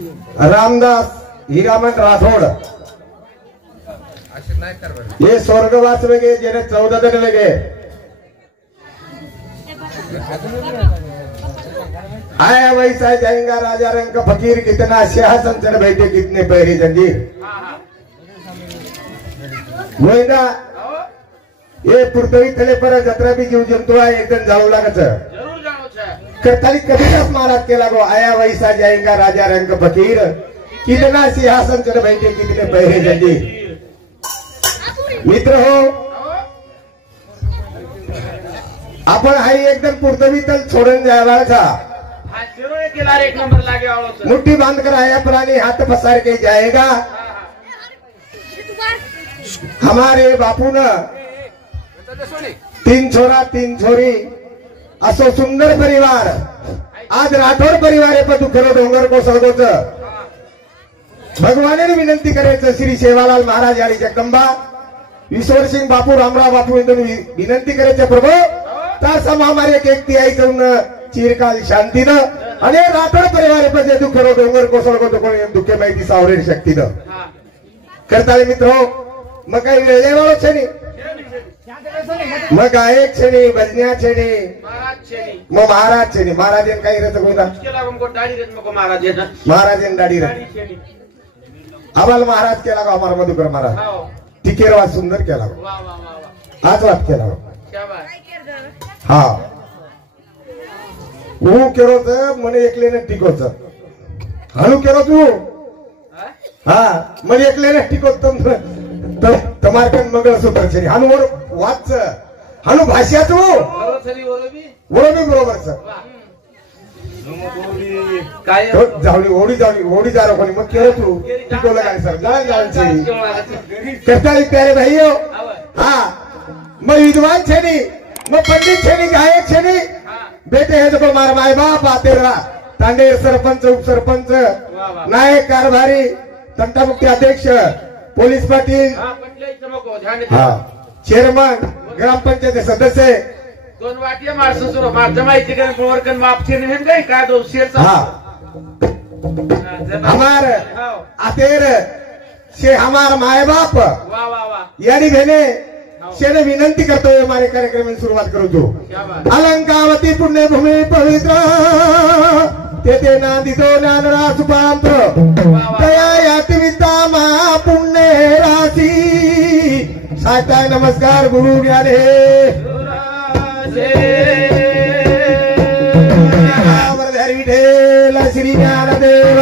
रामदास हिरामन राठोड ये स्वर्गवास वेगे जेने 14 दिन वेगे आया वैसा जाएगा राजा रंग का फकीर कितना सिंहासन चढ़ बैठे कितने पहरे जंजीर वैदा ये पुरतवी तले पर जत्रा भी जीव जंतु आहे एकदम जाऊ लागत करताली कबीरदास महाराज के लागो आया वैसा जाएगा राजा रंग फकीर कितना सिंहासन चढ़ बैठे कितने पहरे जंजीर मित्र हो आपण हाई एकदम पुरतवी तल छोड़न जायला था एक नंबर लागे मुट्ठी बांध कर आया पुरानी हाथ पसार के जाएगा हमारे बापू न 3 छोरा 3 छोरी असो सुंदर परिवार आज राठोड परिवार पर दुखरो डोंगर को सळगोच भगवान ने विनंती करायचं श्री सेवालाल महाराज आणि जगदंबा ईश्वर सिंह बापू रामराव बापू विनंती करायचं प्रभू तार सम हमारे एक तिहाई करून चिरकाल शांतीनं आणि राठोड परिवार पर जे दुखरो डोंगर को सळगोच कोणी दुखे माहिती सावरेल शक्तीनं करताले मित्र मग काही वेळेवाळो छे नी मग गायक छे नी भजन्या छे नी मग महाराज छे नी महाराजन काही रच कोणता महाराजन दाढी रच आम्हाला महाराज केला का हमारा मधुकर महाराज टिकेर वाद सुंदर केला आज वाद केला हा वो केरो मने एकलेने टिकोच हानु केरो तू हा मने एकलेने टिकोच तमारकन मंगळसूत्र छे हानु वर वाच हानु भाषा तू बरोबर सर काय जावली ओडी जा कोणी मग केरो तू टिकोला काय सर जाण करताली प्यारे भाइयों हा मग विद्वान छे नी मग पंडित छे नी गायक छे नी बेटे है जो मार माय बाप आते रहा तांडेर सरपंच उपसरपंच नायक कारभारी तंटामुक्ती अध्यक्ष पोलीस पाटील हा चेअरमन ग्रामपंचायत सदस्य 2 वाटिया माणसं सुरू माझं माहिती करून प्रवर्तन माफ केले काय का 200 हमार आतेर से हमार माय बाप वाह वाह वाह यानी भेने शेने विनंती करतो हमारे कार्यक्रम में शुरुआत करू जो अलंकावती पुण्य भूमि पवित्र तेते नांदितो ज्ञानरा सुपात्र दया याति विद्या महा पुण्य राशी साष्टांग नमस्कार गुरु ज्ञान विठेला श्री ज्ञानदेव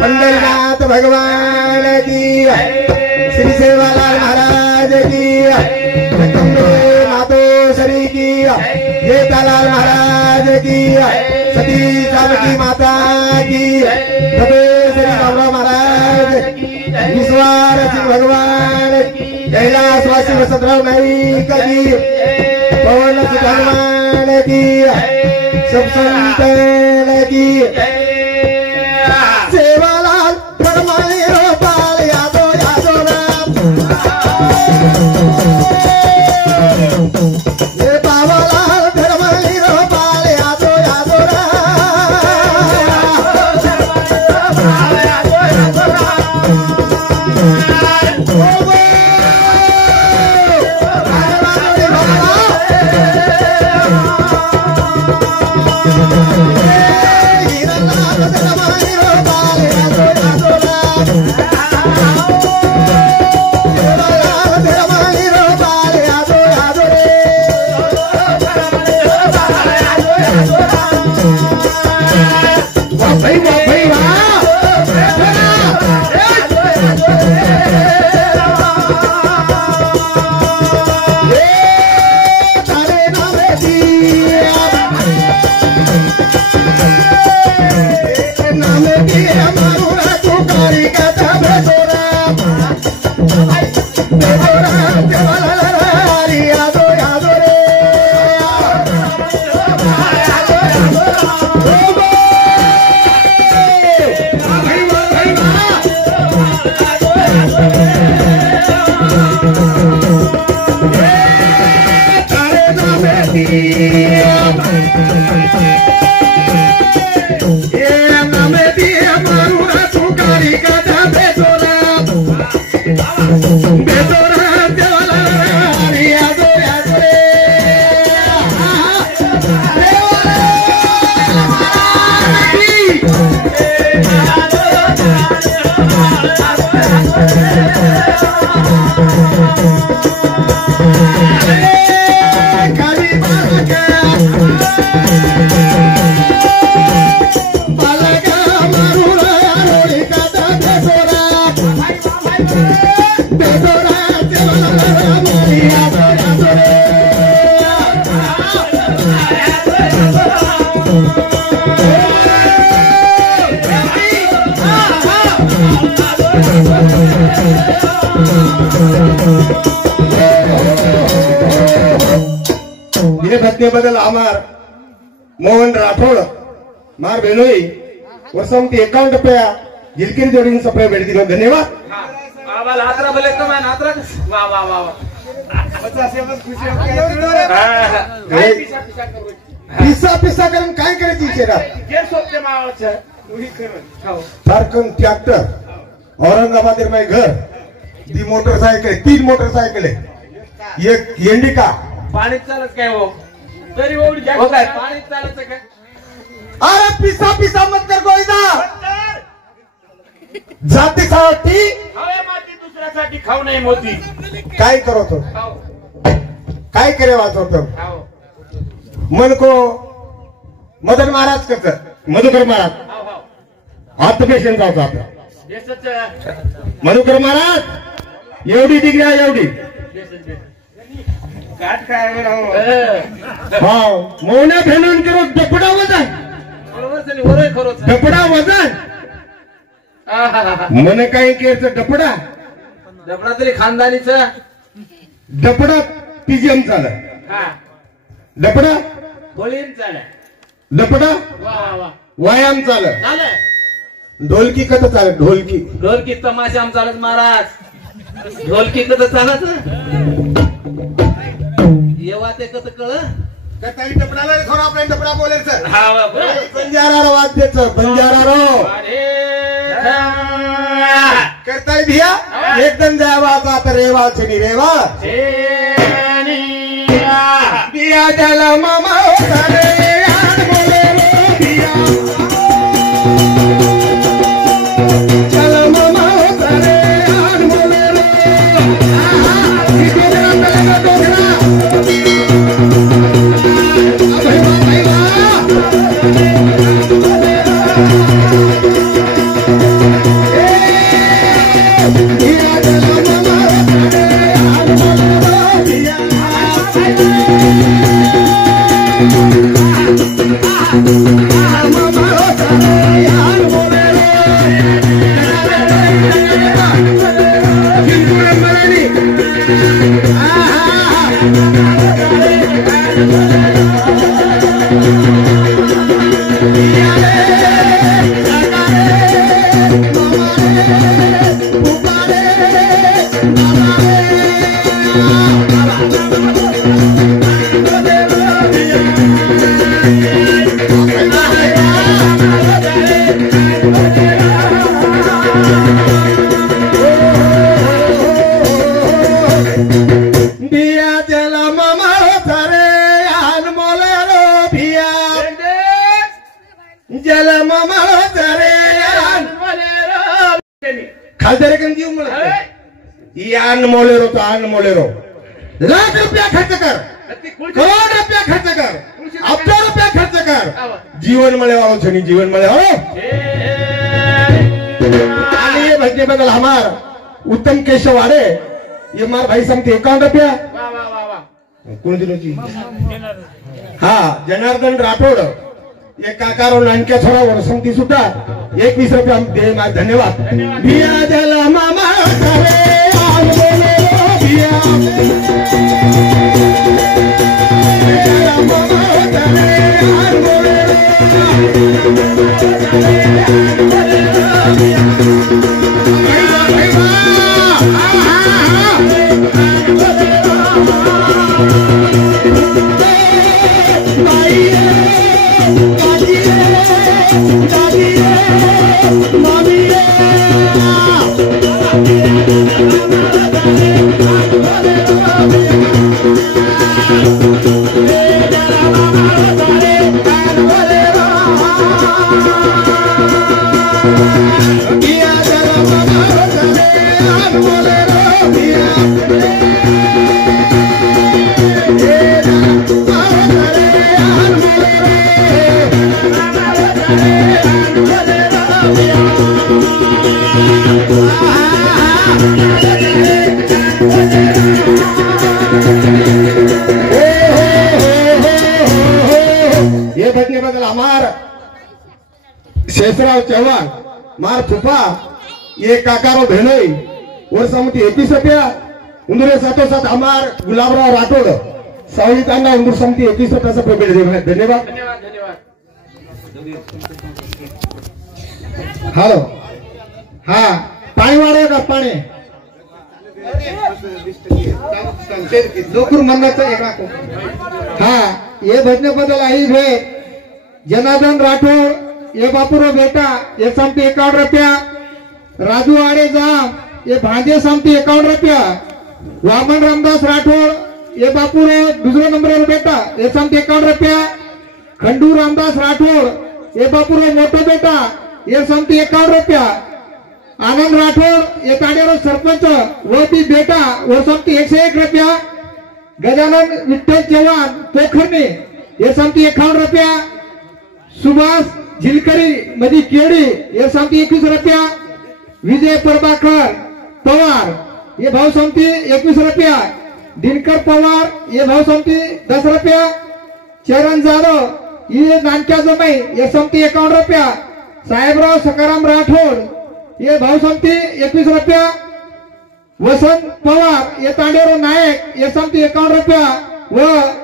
पंढरीनाथ भगवान की श्री सेवालाल महाराज की मातोश्री की जेठालाल महाराज की सती जानकी माता की श्री बाबा महाराज विश्वार सिंह भगवान कैलाशवासी वसंतराव नाईक की पवन हनुमान की सब संतन की सेवालाल परमाई रोपाल यादव यादव राम ये बाबालाल धर्माई रोपाल यादव यादव Yeah. भक्ति बदल हमार मोहन राठौड़ मार बहनोई वर्षमती 51 रुपया जिलकिरी जोड़ी सप्रे बेड़ दिलो धन्यवाद बाबा लात्रा भले कमान हात्रा वाह वाह वाह 50 खुशी पिसा करून काय करायची शेरा गेर सोपते मावाच उही करून हो फारकन ट्रॅक्टर औरंगाबाद में घर दी मोटरसाइकिल 3 मोटरसाइकिल एक इंडिका पाणी चालत काय हो तरी एवढी जास्त काय पाणी चालत काय अरे पिसा मत कर गोईदा जातीसाठी हवे माती दुसऱ्यासाठी खाऊ नाही मोती काय करत हो खाऊ काय करे वाचवतो खाऊ मन को मदन महाराज करत मधुकर महाराज खाऊ खाऊ ऑक्युपेशन जाऊ आपलं देशच मधुकर महाराज एवढी डिग्री आहे एवढी काट काय हा मोहना फेनून करू डपडा वजन बरोबर झाली बरोबर खरोच डपडा वजन मन काय केलं डपडा डबडा तरी खानदानीच डपडा पीजीएम चालत हा डपडा गोळीन चाल डपडा वा वा वा व्यायाम चालत झालं ढोलकी कथ चालत ढोलकी ढोलकी तमाशा आम चालत महाराज ढोलकी कथ चालत येवा ते कथ कळ काही डपडाला थोडा आपल्या डपडा बोलेल सर हा वा बंजारा वाद्याचं बंजारा रो करताय भिया एकदम जावाचा तर रेवाची नि रेवा बिया त्याला मामा रे बोले बिया चल मामा रे बोले मोलेरो तो आन मोलेरो लाख रुपया खर्च कर करोड़ रुपया खर्च कर अब्जा रुपया खर्च कर जीवन मळे वालो छनी जीवन मळे हो आणि ये भजने बदल हमार उत्तम केशव वाडे ये मार भाई समते 51 रुपया वा वा वा वा कोण दिलो जी हा जनार्दन राठोड एक काकारो नानक्या थोडा वर समती सुटा 21 रुपया दे मार धन्यवाद बिया जला मामा करे आन बोले बिया जला मामा करे आन बोले ये बदने बदल हमार शेषराव चव्हाण मार फुफा ये काकारो भेनोई और समती 21 रुपया उंदरे साथों साथ हमार गुलाबराव राठौड़ सावळी तांडा इंदूर समिती 21 ताचा पेमेंट देण्यात. धन्यवाद. धन्यवाद धन्यवाद. हॅलो हा पाणी वाढव का पाणी नोकर मंडळाचा एक हा ये भजने बदल आई भे जनार्दन राठौड़ ये बापूरो बेटा ये समती 51 रुपया. राजू आड़े जाम ये भांजे समती 51 रुपया. वामन रामदास राठौड़ ये बापूरो दूसरे नंबर बेटा ये समती 51 रुपया. खंडू रामदास राठौड़ ये बापूरो मोटो बेटा ये समती 51 रुपया. आनंद राठौड़ ये ताडेरो सरपंच वो भी बेटा वो समती 101 रुपया. गजानन विठ्ठल चव्हाण पोखरने ये समती 51 रुपया. सुभाष झिलकरी मधी केड़ी ये समती 21 रुपया. विजय प्रभाकर पवार ये भाव समती 21 रुपया. दिनकर पवार ये भाव समती 10 रुपया. चरण जाधव ये नानक्या जमाई ये समती 51 रुपया. साहेबराव सकाराम राठौड़ ये भाव समती 21 रुपया. वसंत पवार ये तांडेरो नायक ये समती 51 रुपया व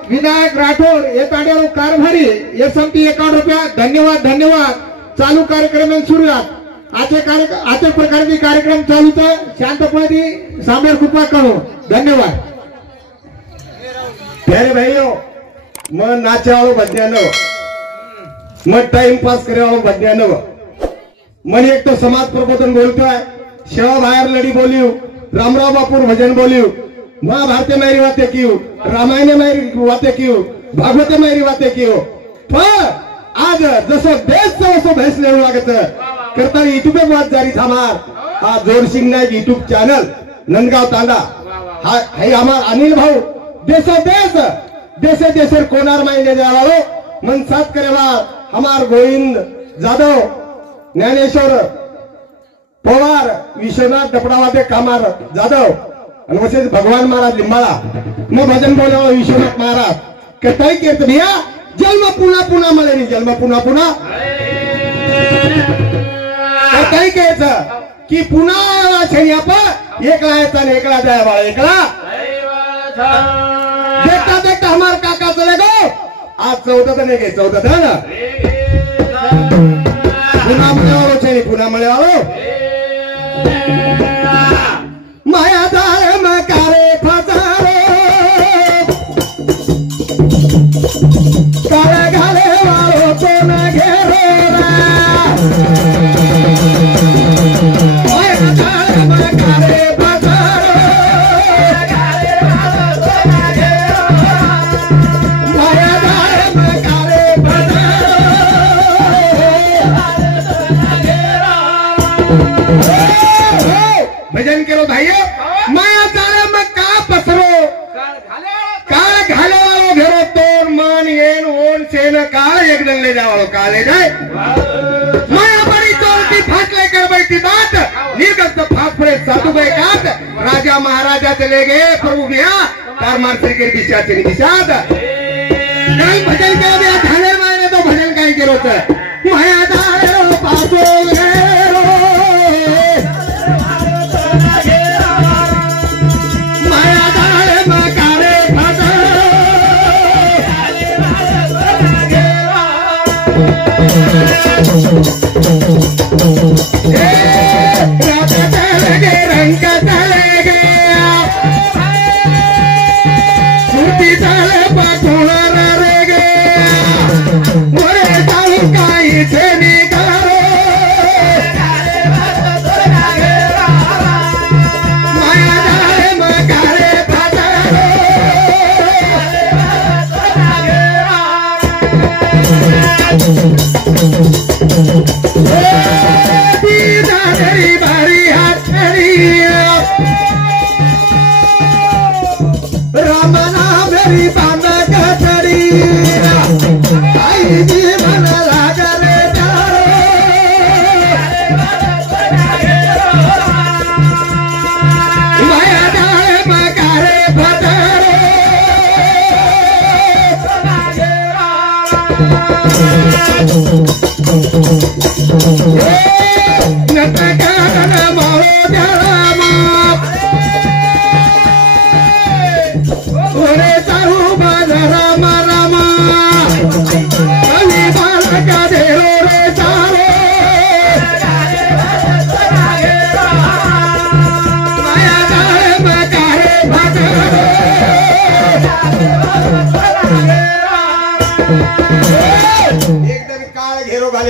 विनायक राठौड़ ये तांडेरो कारभारी ये समती 51 रुपया. धन्यवाद धन्यवाद. चालू कार्यक्रम सुरुवात आजच्या प्रकारचे कार्यक्रम चालूच आहे. शांतपणे सामोर कृपा करो. धन्यवाद. प्यारे भाइयों मन नाचे वालों बदनियानो मन टाइम पास करे वालों बदनियानो मन एक तो समाज प्रबोधन बोलतो है. शेवा बाहेर लड़ी बोलियो रामराव बापूर भजन बोलियो महाभारत मेरी बातें कियो रामायण मेरी बातें कियो भागवत मेरी बातें कियो. पण आज जसं देश वसो भैस लेऊ लागत करता युट्यूब बात जारी थांबार हा जोरसिंग नाईक युट्यूब चॅनल नंदगाव तांडा हा हे हमार अनिल भाऊ देशो देश देशे देशर कोनार मायने जावालो मन साथ करेवा हमार गोविंद जाधव ज्ञानेश्वर पवार विश्वनाथ डपड़ावादे कामार जाधव आणि वसे भगवान महाराज लिंबाळा मग भजन बोलावं विश्वनाथ महाराज कताई केत भैया जन्म पुन्हा पुन्हा मले नाही जन्म पुन्हा पुन्हा कताई केत की पुन्हा छेया पर एकला येता आणि एकला जाय बाळा एकला देखता देखता हमार काका चले गो आज 14 नाही गे 14 ना पुन्हा मळेवालो छे पुन्हा मळेवालो माया दाय मकारे फजारो काळे घाले वालो तो न घेरो माया दाय मकारे फजारो काळे वालो तो न घेरो माया दाय मकारे फजारो भजन करो भाइयों. माया जाळे मग का पसरो काळ घाले वालो घेरो तोड मन येन ओन सेन काळ एक दंगले जावालो काले जाय माया बड़ी चोरती फाटले कर बैठी बात निर्गत फाफड़े साधु गए कात राजा महाराजा चले गए प्रभु भैया तार मार से के दिशा निषाद नहीं भजन के भी ढाले माने तो भजन काई करो त माया जाळे पासो घेरो रंग चले गया सूती चले पाखुण रे गया मोरे चालू काही से निकारो माया जाळे मकारे फजारो तेरी बारी हाथरिया रामना मेरी बांधा कचरिया आई जीवन लागले चारो माया जाळे मकारे फजारो नटकाना मारो जरामा ओरे चारू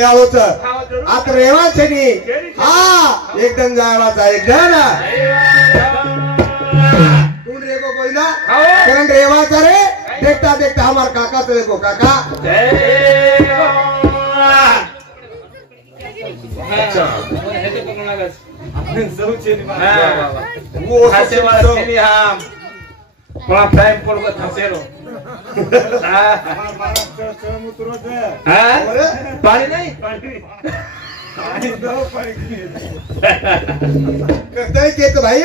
आलोच हाव, जरूर. आता रेवाचे हा एकदम जायवाचा एकदम तू रेगो कोई ना हाव. कारण रेवाचा रे देखता देखता हमार काका तो देखो काका अच्छा हे तो कोण लागास वो हासे वासनी हम कोणा टाइम पडको थासेरो पाणी नाही करताय ते तो भाई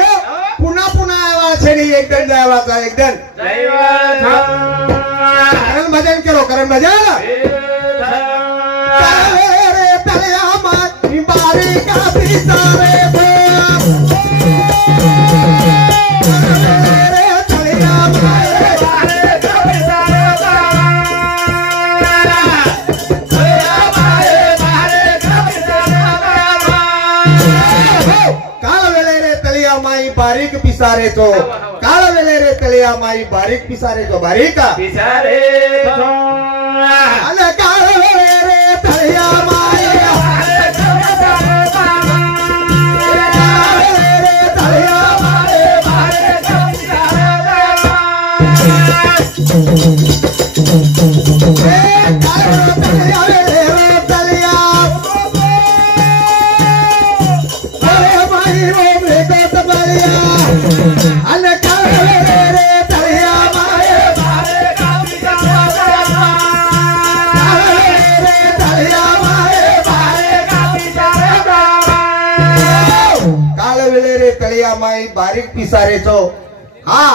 पुन्हा पुन्हा आवाज एकदम जायवाचा एकदम करण भजन करो करण भजन रे तलया मारी बारी का पिसारे बारीक पिसारे तो काळ वेले रे तलिया माई बारीक पिसारे तो बारीक पिसारे अरे काळ वेले रे तलिया माई माई बारीक पिसारेचो हा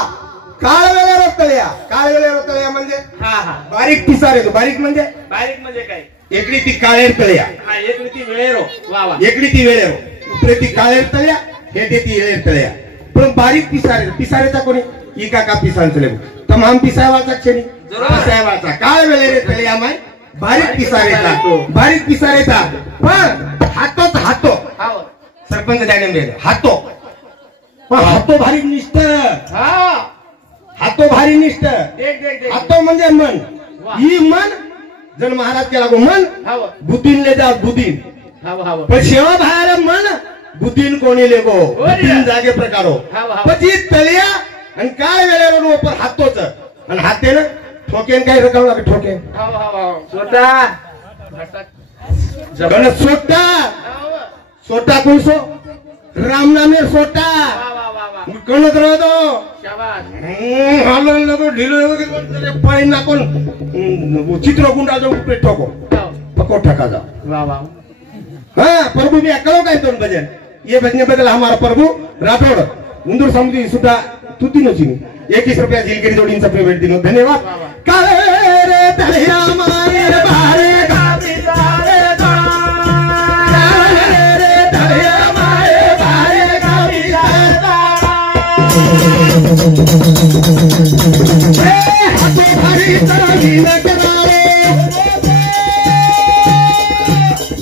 काळ वेळे रतळ्या काळ वेळे रतळ्या म्हणजे हा हा बारीक पिसारेचो बारीक म्हणजे काय एकडी ती काळेर तळ्या हा एक रीती वेळेरो वा वा एकडी ती वेळेरो उपरे ती काळेर तळ्या हे ते ती वेळेर तळ्या पण बारीक पिसारे पिसारेचा कोणी ई काका पिसांचं लेगो तमाम पिसावाचा क्षणी पिसावाचा काळ वेळे रे तळ्या माई बारीक पिसारेचा पण हातो सरपंच द्याने हातो पण हातो भारी निष्ठ हातो भारी निष्ठ हातो म्हणजे मन ही मन जण महाराज केला गो मन बुद्धीन ले जा बुद्धीन पण शेवा बाहेर मन बुद्धीन कोणी लेगो बुद्धीन जागे प्रकारो પછી तळिया आणि काय वेळेवर ऊपर हातोच आणि हातेन ठोकेन काय रकम लागे ठोके सोटा जगन सोटा सोटा कोण सो राम नामे सोटा कणत राहतो हालन लगो ढिलो पाणी नाकोन चित्र गुंडा जो उपरे ठोको पको ठका जा हाँ प्रभु भी अकलो का तो भजन ये भजन बदल हमारा प्रभु राठौड़ उंदूर समुद्री सुधा तुती नो चिनी 21 रुपया झील करी जोड़ी सबने भेट दिनो धन्यवाद काले रे तलिया मारे बारे का पिसारे तो काले रे तलिया मारे बारे का पिसारे हाथों भरी तरह न करावे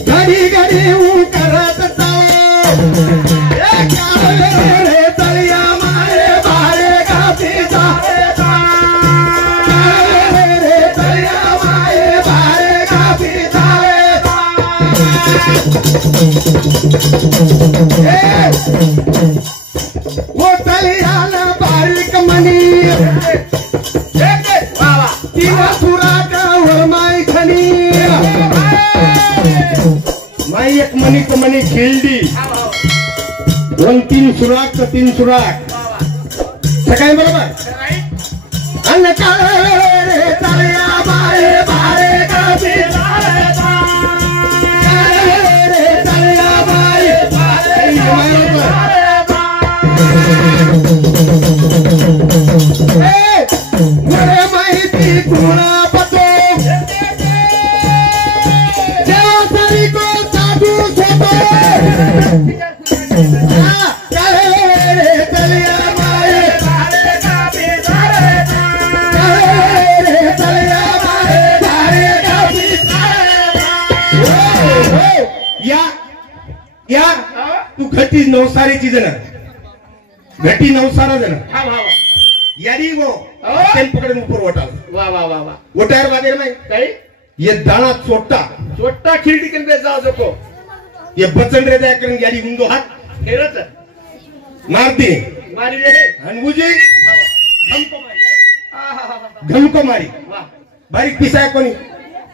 घड़ी घड़ी हूँ करत रे तलिया मारे बारे का पिसारे रे तलिया मारे बारे का पिसारे वो तलिया न बारीक मनी तीन सुरा का माई खनी माई एक मनी को मनी खिल्डी दोन तीन सुराग तर तीन सुराग सकाळी बरोबर अन्न काळे तलिया मारे बारे का पिसारे रे तलिया मारे बारे माहिती गुणा पतो देवासारी को साधू सोतो रे तलिया मारे बारे का पिसारे रे तलिया मारे बारे का पिसारे या तू घटी नवसारीची जण घटी नवसारा जण यारी गो तेल पकडून ऊपर वटाल वा वा वा वा वटायर बागेर नाही काही ये दाना चोट्टा छोटा खिल्डी के जाओ जको ये बचन रे जाय करून गाडी गुंदो हात खेळत मारती मारी रे हनबुजी हमको मारी घमको मारी वाह बारीक पिसाय कोणी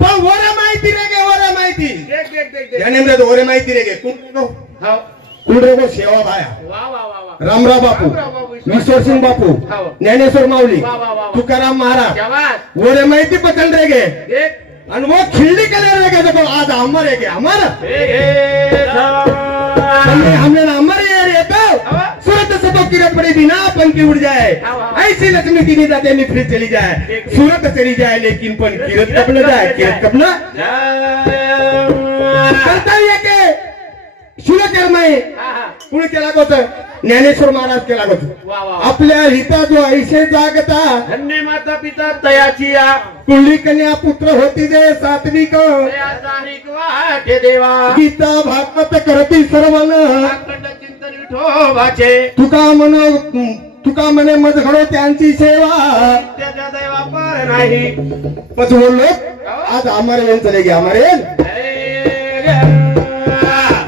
पण ओरे माहिती रे गे ओरे माहिती देख देख देख देख ज्ञानेंद्र तो ओरे माहिती रे गे हां कुंडरे को सेवा भाया वाह वाह वाह वाह रामराव बापू ईश्वर सिंह बापू ज्ञानेश्वर माऊली वाह, वाह, वाह, वाह. तुकाराम महाराज क्या बात ओरे माहिती पतन रे गे देख आणि वो खिल्डी कलर रे गे देखो आज अमर है गे अमर हमने अमर ये तो सूरत से तो किरत पड़ी बिना पंखी उड़ जाए ऐसी लक्ष्मी की निदा में फिर चली जाए सूरत चली जाए लेकिन पन किरत कब न जाए किरत कब न करता है के शुरू कर मैं पुणे केला गोत ज्ञानेश्वर महाराज केला गोत वाह वाह आपल्या हिता जो ऐसे जागता धन्य माता पिता तयाची या कुंडली कन्या पुत्र होती जे सात्विक तयाचारिक वाटे देवा गीता भागवत करती सर्वन अखंड चिंतन विठोबाचे तुका म्हणे मज घडो त्यांची सेवा त्याच्या दैवा पार नाही पच बोललो आज हमारे येन चले गए हमारे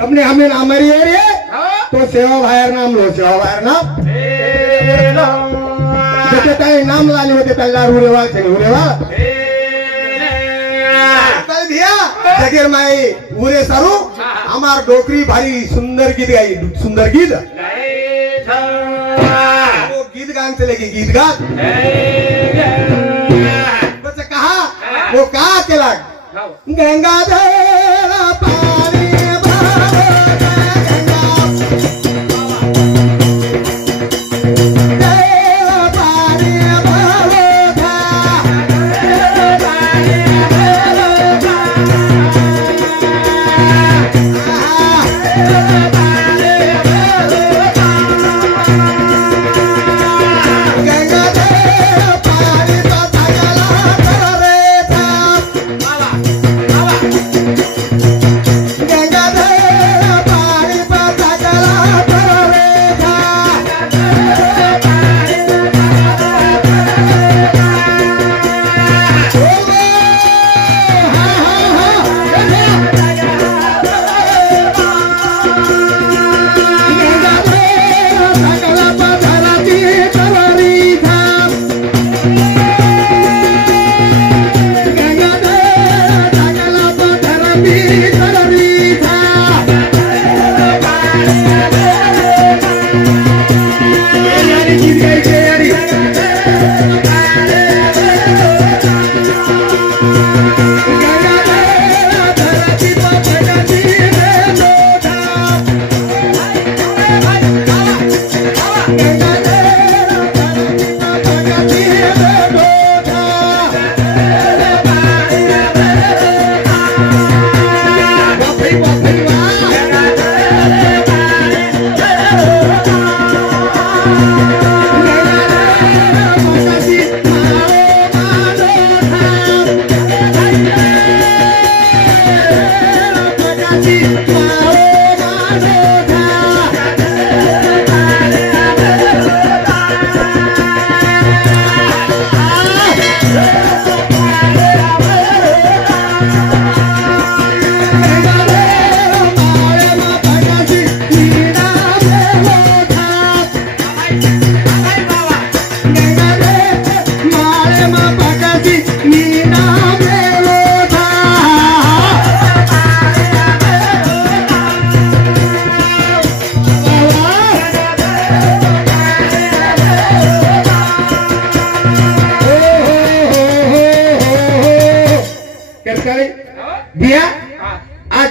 अपने हमें हमारी है रे तो सेवा बाहेर नाम लो सेवा बाहेर नाम जैसे काही नाम लाले होते त्याला उरेवाल थे उरेवाल भैया जगेर माई उरे सारू हमार डोकरी भारी सुंदर गीत गाई सुंदर गीत वो गीत गान चलेगी गीत गान बच्चा कहा वो कहा केला गंगाधर पानी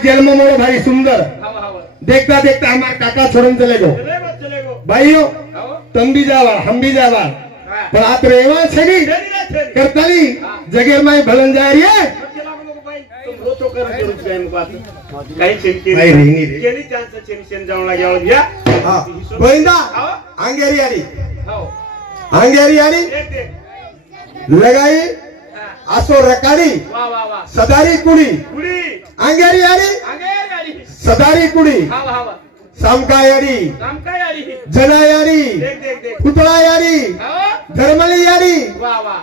जन्म मोड़ भाई सुंदर देखता देखता हमारे काका छोड़न चले गो भाइयों तुम भी जावा हम भी जावा पर आप रेवा छेगी करताली जगह में भलन जा रही है गोविंदा अंगेरी आली लगाई आसो रकाडी सदारी कुड़ी अंगेरी आली सदारी कुड़ी सामकायारी जनायारी पुतळा यारी धर्मली यारी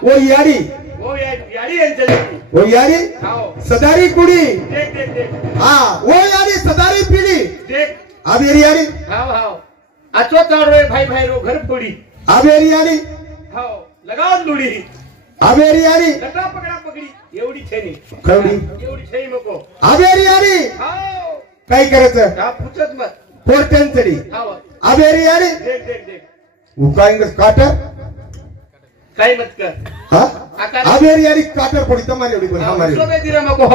वो यारी ओ यारी यांच्या लेकी. वो यारी हो. सदारी कुड़ी देख देख देख. हाँ वो यारी सदारी पीढ़ी देख. अब येरी यारी हाव हाव. आचो चालू भाई भाई रो घर फोडी. अब येरी यारी हाव. लगाव लुडी. अब येरी यारी लटा पकडा पकडी एवढी छेनी. खवडी एवढी छेनी नको. अब येरी यारी हाव. काय करायचं का पुचत मत. फोर्टन चढी हाव. अब येरी यारी देख देख देख. उकाइंग काटर काही मत कर. हाँ आकार. अब येरी यारी काटर पड़ी तुम्हारी एवढी पण हमारी सोबे दिरा मको.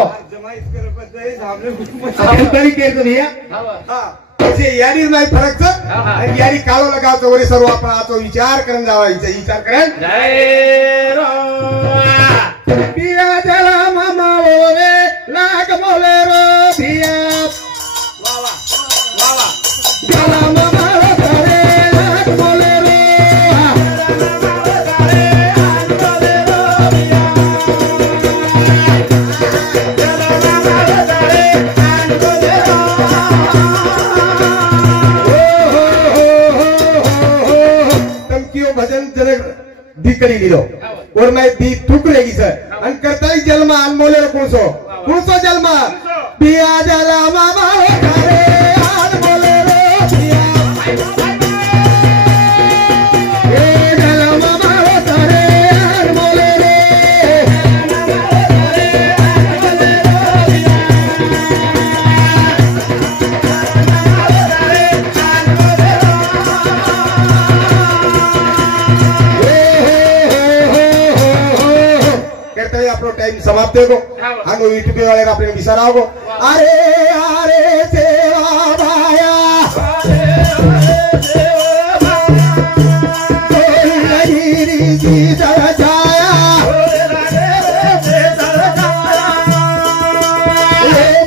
तरी केलं भैया हाव. हाँ ऐसे यारी नाही फरक हा, हा. आणि यारी कालो लगावतो वरी सर्व आपण आतो विचार करून जावायचा विचार करेन जय रो. पिया जला मामा बोले लाग बोले रो पिया वा वा. वा वा. जला मामा करे लाग बोले रो भजन जनक दिकडी दिलो और मैं दी थुक रहेगी सर आणि करताई जन्म अनमोले कुणसो जन्म पिया जन्म करे अनमोले रो पिया ए जन्म करे अनमोले रे आपलो टाइम समाप्त है को हांगो यूट्यूब वाले अपने विचाराओ को अरे अरे सेवा भाया नहीं जी जाया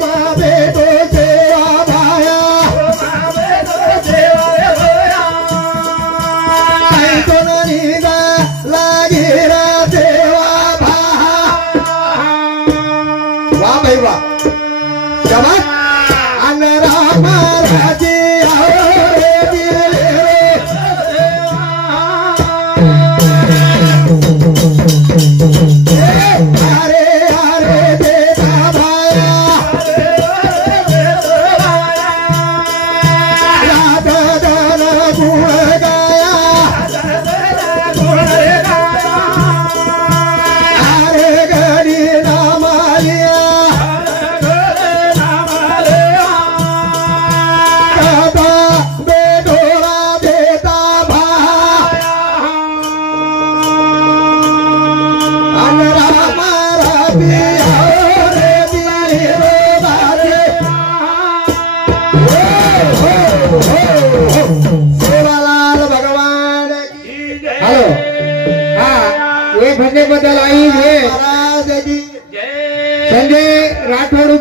माँ बेटो सेवा भाया तो नहीं लगी भाई वाह जमा राजी अरे अरे बेटा भाया गुण गाया अरे गरी नामालिया भगवान हेलो हाँ ये भजन बदल आई है संजय राठौड़